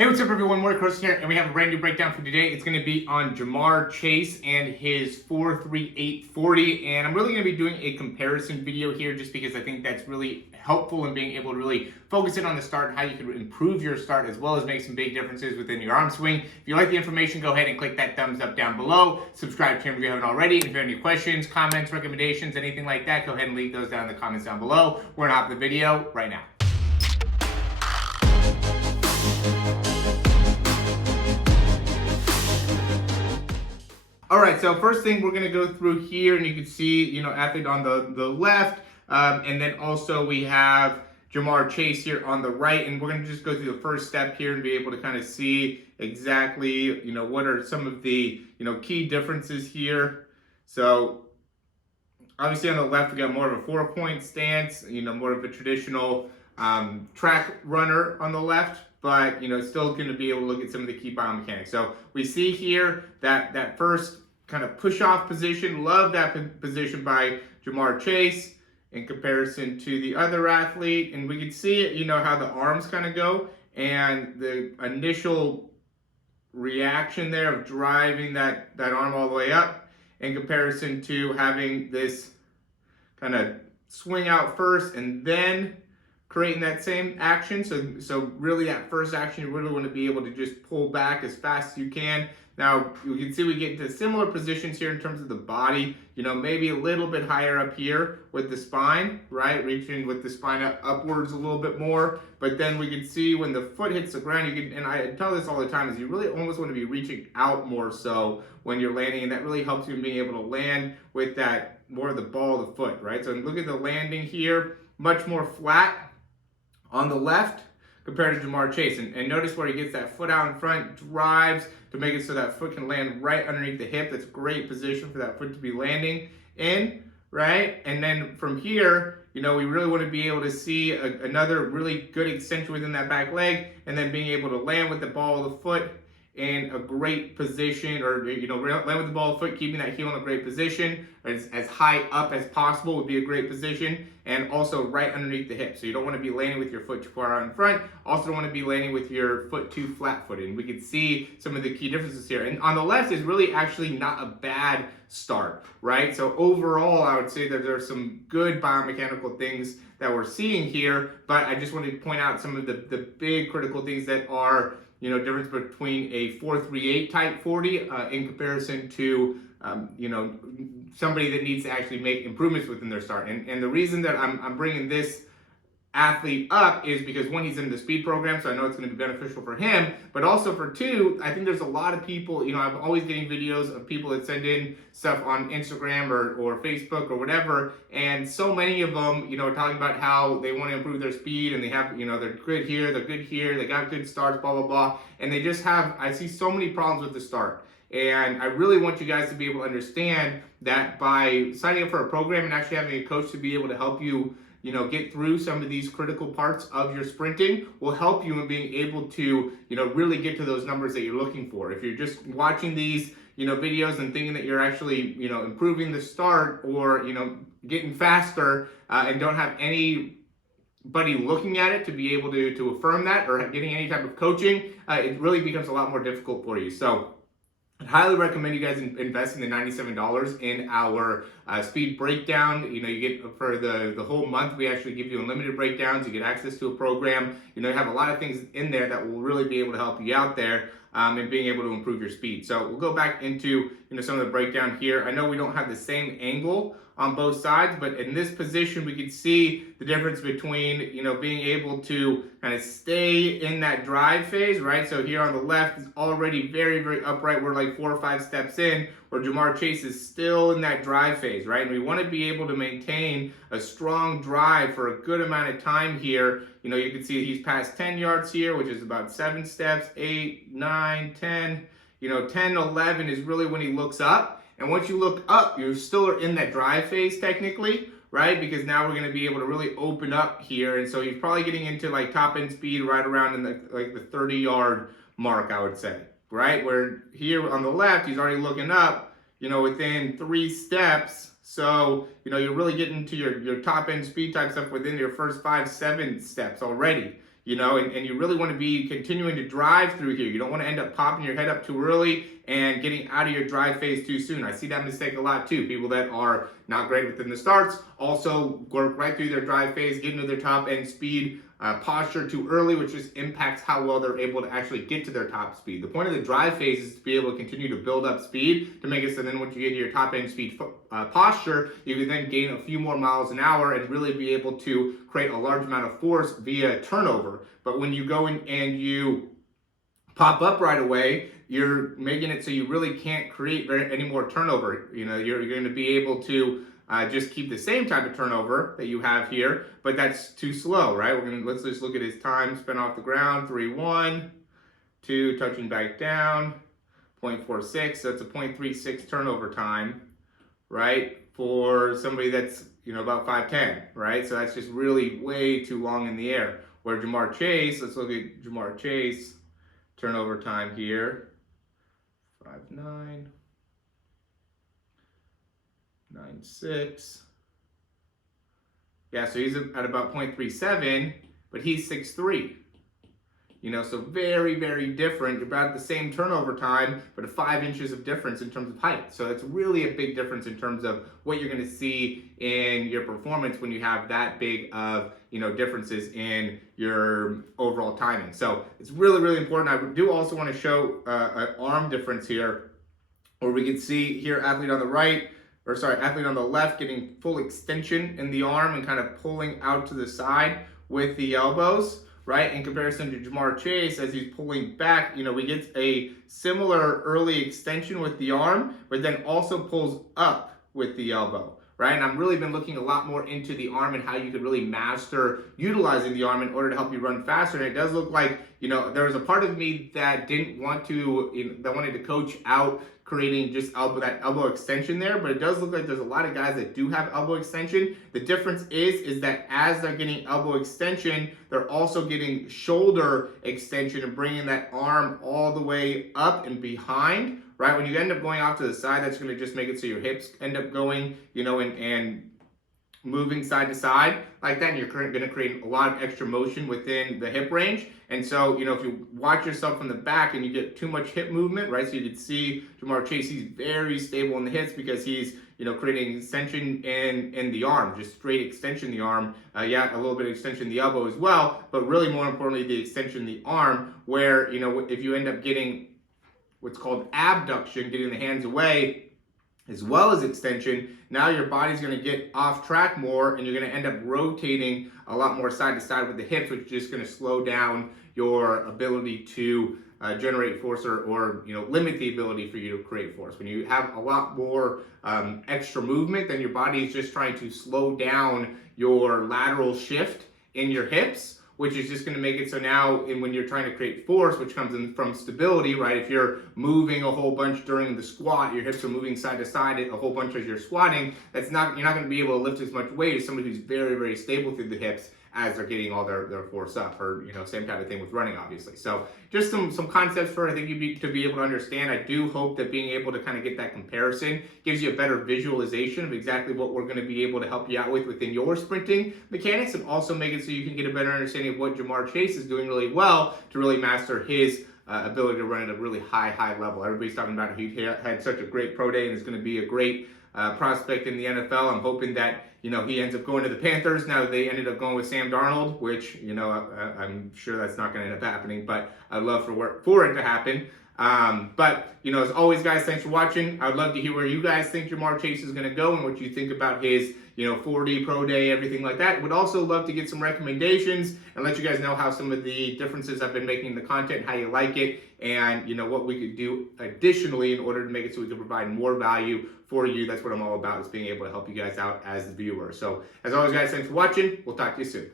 Hey, what's up everyone, Morey Croson here, and we have a brand new breakdown for today. It's going to be on Marr Chase and his 4.3840, and I'm really going to be doing a comparison video here just because I think that's really helpful in being able to really focus in on the start and how you can improve your start as well as make some big differences within your arm swing. If you like the information, go ahead and click that thumbs up down below. Subscribe to the channel if you haven't already. And if you have any questions, comments, recommendations, anything like that, go ahead and leave those down in the comments down below. We're going to hop in the video right now. All right, so first thing we're gonna go through here, and you can see, athlete on the left, and then also we have Marr Chase here on the right, and we're gonna just go through the first step here and be able to kind of see exactly, what are some of the, key differences here. So obviously on the left, we got more of a 4-point stance, more of a traditional track runner on the left, but still going to be able to look at some of the key biomechanics. So we see here that first kind of push-off position. Love that position by Marr Chase in comparison to the other athlete, and we can see it, how the arms kind of go and the initial reaction there of driving that arm all the way up in comparison to having this kind of swing out first and then creating that same action. So really that first action, you really want to be able to just pull back as fast as you can. Now you can see we get into similar positions here in terms of the body, maybe a little bit higher up here with the spine, right? Reaching with the spine upwards a little bit more. But then we can see when the foot hits the ground, and I tell this all the time, is you really almost want to be reaching out more so when you're landing, and that really helps you in being able to land with that more of the ball of the foot, right? So look at the landing here, much more flat on the left compared to Marr Chase. And notice where he gets that foot out in front, drives to make it so that foot can land right underneath the hip. That's a great position for that foot to be landing in, right? And then from here, we really want to be able to see another really good extension within that back leg, and then being able to land with the ball of the foot in a great position, or land with the ball of the foot, keeping that heel in a great position, as high up as possible would be a great position, and also right underneath the hip. So you don't want to be landing with your foot too far out in front. Also don't want to be landing with your foot too flat-footed. And we can see some of the key differences here. And on the left is really actually not a bad start, right? So overall, I would say that there are some good biomechanical things that we're seeing here, but I just wanted to point out some of the big critical things that are difference between a 4.38 type 40 in comparison to somebody that needs to actually make improvements within their start. And the reason that I'm bringing this athlete up is because, one, he's in the speed program, so I know it's going to be beneficial for him, but also for two, I think there's a lot of people, I'm always getting videos of people that send in stuff on Instagram or Facebook or whatever, and so many of them, talking about how they want to improve their speed, and they have, they're good here, they got good starts, blah, blah, blah, and they just have, I see so many problems with the start. And I really want you guys to be able to understand that by signing up for a program and actually having a coach to be able to help you get through some of these critical parts of your sprinting will help you in being able to, really get to those numbers that you're looking for. If you're just watching these, videos and thinking that you're actually, improving the start or, getting faster and don't have anybody looking at it to be able to affirm that, or getting any type of coaching, it really becomes a lot more difficult for you. So I'd highly recommend you guys investing the $97 in our speed breakdown. You get for the whole month, we actually give you unlimited breakdowns. You get access to a program. You have a lot of things in there that will really be able to help you out there and being able to improve your speed. So we'll go back into some of the breakdown here. I know we don't have the same angle on both sides, but in this position we can see the difference between being able to kind of stay in that drive phase, right? So here on the left is already very, very upright. We're like 4 or 5 steps in, where Marr Chase is still in that drive phase, right? And we want to be able to maintain a strong drive for a good amount of time here. You can see he's past 10 yards here, which is about 7 steps, 8, 9, 10, 10, 11 is really when he looks up. And once you look up, you still are in that drive phase technically, right? Because now we're going to be able to really open up here. And so he's probably getting into like top end speed right around in the 30-yard mark, I would say, right? Where here on the left, he's already looking up, within 3 steps. So, you're really getting to your top end speed type stuff within your first 5, 7 steps already. and you really want to be continuing to drive through here. You don't want to end up popping your head up too early and getting out of your drive phase too soon. I see that mistake a lot too. People that are not great within the starts also work right through their drive phase, get into their top end speed posture too early, which just impacts how well they're able to actually get to their top speed. The point of the drive phase is to be able to continue to build up speed to make it so then once you get to your top end speed posture, you can then gain a few more miles an hour and really be able to create a large amount of force via turnover. But when you go in and you pop up right away, you're making it so you really can't create any more turnover. You're going to be able to just keep the same type of turnover that you have here, but that's too slow, right? Let's just look at his time spent off the ground, 3.1, 2, touching back down, 0.46, so it's a 0.36 turnover time, right? For somebody that's, about 5'10", right? So that's just really way too long in the air. Where Ja'Marr Chase, let's look at Ja'Marr Chase, turnover time here, 5'9", 9.6. Yeah, so he's at about 0.37, but he's 6'3". So very, very different. About the same turnover time, but 5 inches of difference in terms of height. So it's really a big difference in terms of what you're going to see in your performance when you have that big of, differences in your overall timing. So it's really, really important. I do also want to show an arm difference here, where we can see here athlete on the left getting full extension in the arm and kind of pulling out to the side with the elbows, right? In comparison to Ja'Marr Chase, as he's pulling back, we get a similar early extension with the arm, but then also pulls up with the elbow, right? And I've really been looking a lot more into the arm and how you could really master utilizing the arm in order to help you run faster. And it does look like, there was a part of me that didn't want to, that wanted to coach out creating just that elbow extension there, but it does look like there's a lot of guys that do have elbow extension. The difference is that as they're getting elbow extension, they're also getting shoulder extension and bringing that arm all the way up and behind, right? When you end up going off to the side, that's going to just make it so your hips end up going, and moving side to side like that, and you're going to create a lot of extra motion within the hip range. And so, if you watch yourself from the back and you get too much hip movement, right? So you can see Ja'Marr Chase, he's very stable in the hips because he's, creating extension in the arm, just straight extension in the arm. A little bit of extension in the elbow as well, but really more importantly, the extension in the arm, where, if you end up getting what's called abduction, getting the hands away, as well as extension, now your body's going to get off track more and you're going to end up rotating a lot more side to side with the hips, which is just going to slow down your ability to generate force or limit the ability for you to create force. When you have a lot more extra movement, then your body is just trying to slow down your lateral shift in your hips, which is just going to make it so now when you're trying to create force, which comes in from stability, right? If you're moving a whole bunch during the squat, your hips are moving side to side a whole bunch as you're squatting, you're not going to be able to lift as much weight as somebody who's very, very stable through the hips as they're getting all their force up, or same type of thing with running, obviously. So just some concepts for I think to be able to understand. I do hope that being able to kind of get that comparison gives you a better visualization of exactly what we're going to be able to help you out with within your sprinting mechanics, and also make it so you can get a better understanding of what Ja'Marr Chase is doing really well to really master his ability to run at a really high level. Everybody's talking about he had such a great pro day and is going to be a great prospect in the NFL. I'm hoping that he ends up going to the Panthers. Now they ended up going with Sam Darnold, which I'm sure that's not going to end up happening, but I'd love for it to happen. But as always, guys, thanks for watching. I'd love to hear where you guys think Ja'Marr Chase is going to go and what you think about his 40 pro day, everything like that. Would also love to get some recommendations and let you guys know how some of the differences I've been making in the content, how you like it, and what we could do additionally in order to make it so we can provide more value for you. That's what I'm all about, is being able to help you guys out as the viewer. So as always, guys, thanks for watching. We'll talk to you soon.